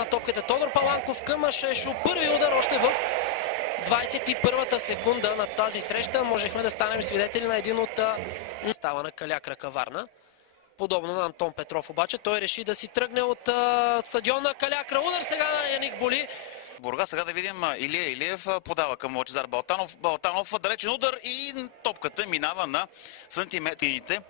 На топката Тодор Паланков към Шешо. Първи удар още в 21-та секунда на тази среща. Можехме да станем свидетели на един от става на Каляк Ръкаварна. Подобно на Антон Петров обаче. Той реши да си тръгне от стадиона. Калякра. Удар сега на Яник Боли. Бургас, сега да видим Илия Илиев подава към Лъчезар Балтанов. Балтанов далечен удар и топката минава на сантиметрините.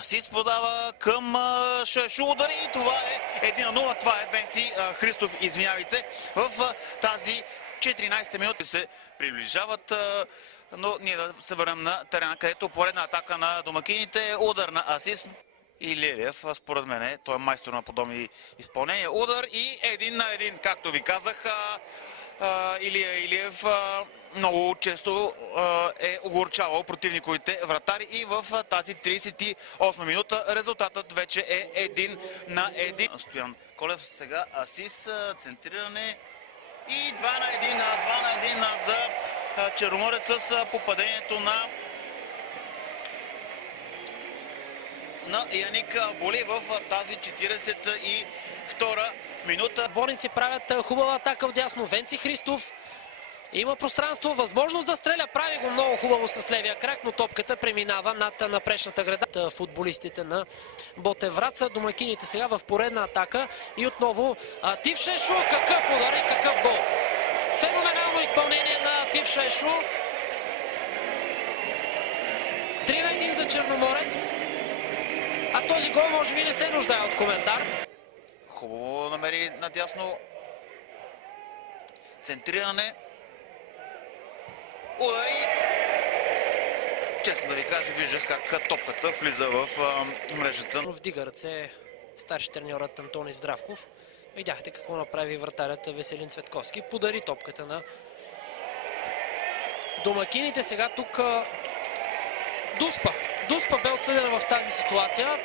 Асис подава към Шешо, удари и това е 1-0. Това е Венци Христов, извинявайте. В тази 14-та минута се приближават, но ние да се върнем на терена, където поредна атака на домакините, удар на Асис. Илиев, според мен, той е майстор на подобни изпълнения. Удар и 1-1, както ви казах. Илия Илиев много често е огорчавал противниковите вратари и в тази 38 минута резултатът вече е 1-1. Стоян Колев сега Асис, центриране и 2-1 за Черноморец с попадението на Яник Боли в тази 42 минута. Борници правят хубава атака вдясно. Венци Христов има пространство, възможност да стреля. Прави го много хубаво с левия крак, но топката преминава над напречната града. Футболистите на Ботев Враца. Домакините сега в поредна атака. И отново Тив Шешо. Какъв удар и какъв гол! Феноменално изпълнение на Тив Шешо. 3-1 за Черноморец. А този гол може би не се нуждае от коментар. Хубаво намери надясно. Центриране. Удари. Честно да ви кажа, виждах как топката влиза в мрежата. Вдига ръце старши треньорът Антони Здравков. Видяхте какво направи вратарят Веселин Цветковски. Подари топката на домакините. Сега тук Дуспа бе отсъдена в тази ситуация.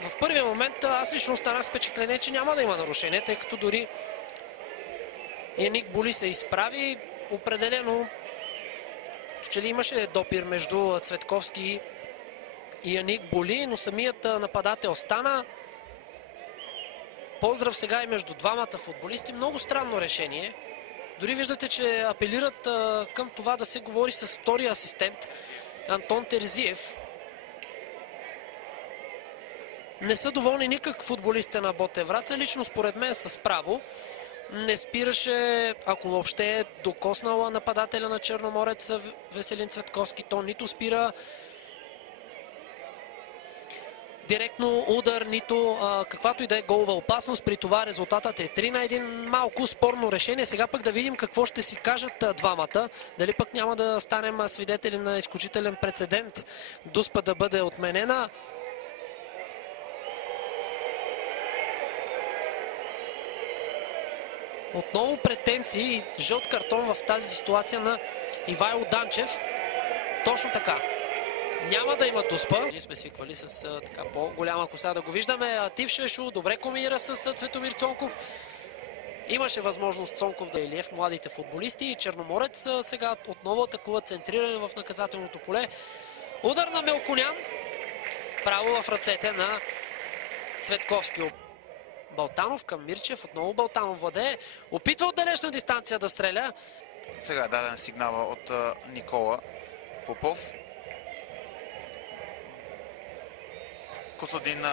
В първия момент аз лично останах с впечатление, че няма да има нарушение, тъй като дори Яник Боли се изправи. Определено, че ли имаше допир между Цветковски и Яник Боли, но самият нападател стана. Поздрав сега и между двамата футболисти. Много странно решение. Дори виждате, че апелират към това да се говори с втория асистент Антон Терзиев. Не са доволни никак футболистите на Ботев Враца. Лично според мен с право. Не спираше, ако въобще е докоснала нападателя на Черноморец Веселин Цветковски. То нито спира директно удар, нито каквато и да е голова опасност. При това резултатът е 3-1. Малко спорно решение. Сега пък да видим какво ще си кажат двамата. Дали пък няма да станем свидетели на изключителен прецедент. Дуспа да бъде отменена. Отново претенции и жълт картон в тази ситуация на Ивайло Данчев. Точно така. Няма да има Дуспа. Ние сме свиквали с така по-голяма коса да го виждаме. Тив Шешо добре комбинира с Цветомир Цонков. Имаше възможност Цонков да Илиев, младите футболисти, и Черноморец сега отново атакува центриране в наказателното поле. Удар на Мелконян. Право в ръцете на Цветковски. Балтанов към Мирчев. Отново Балтанов владее. Опитва от далечна дистанция да стреля. Сега е даден сигнала от Никола Попов. Косадин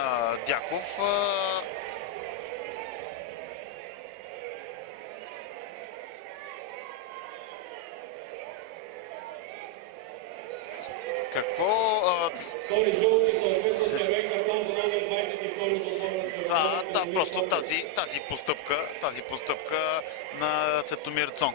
Дяков. Какво? Просто тази постъпка на Цветомир Цонков.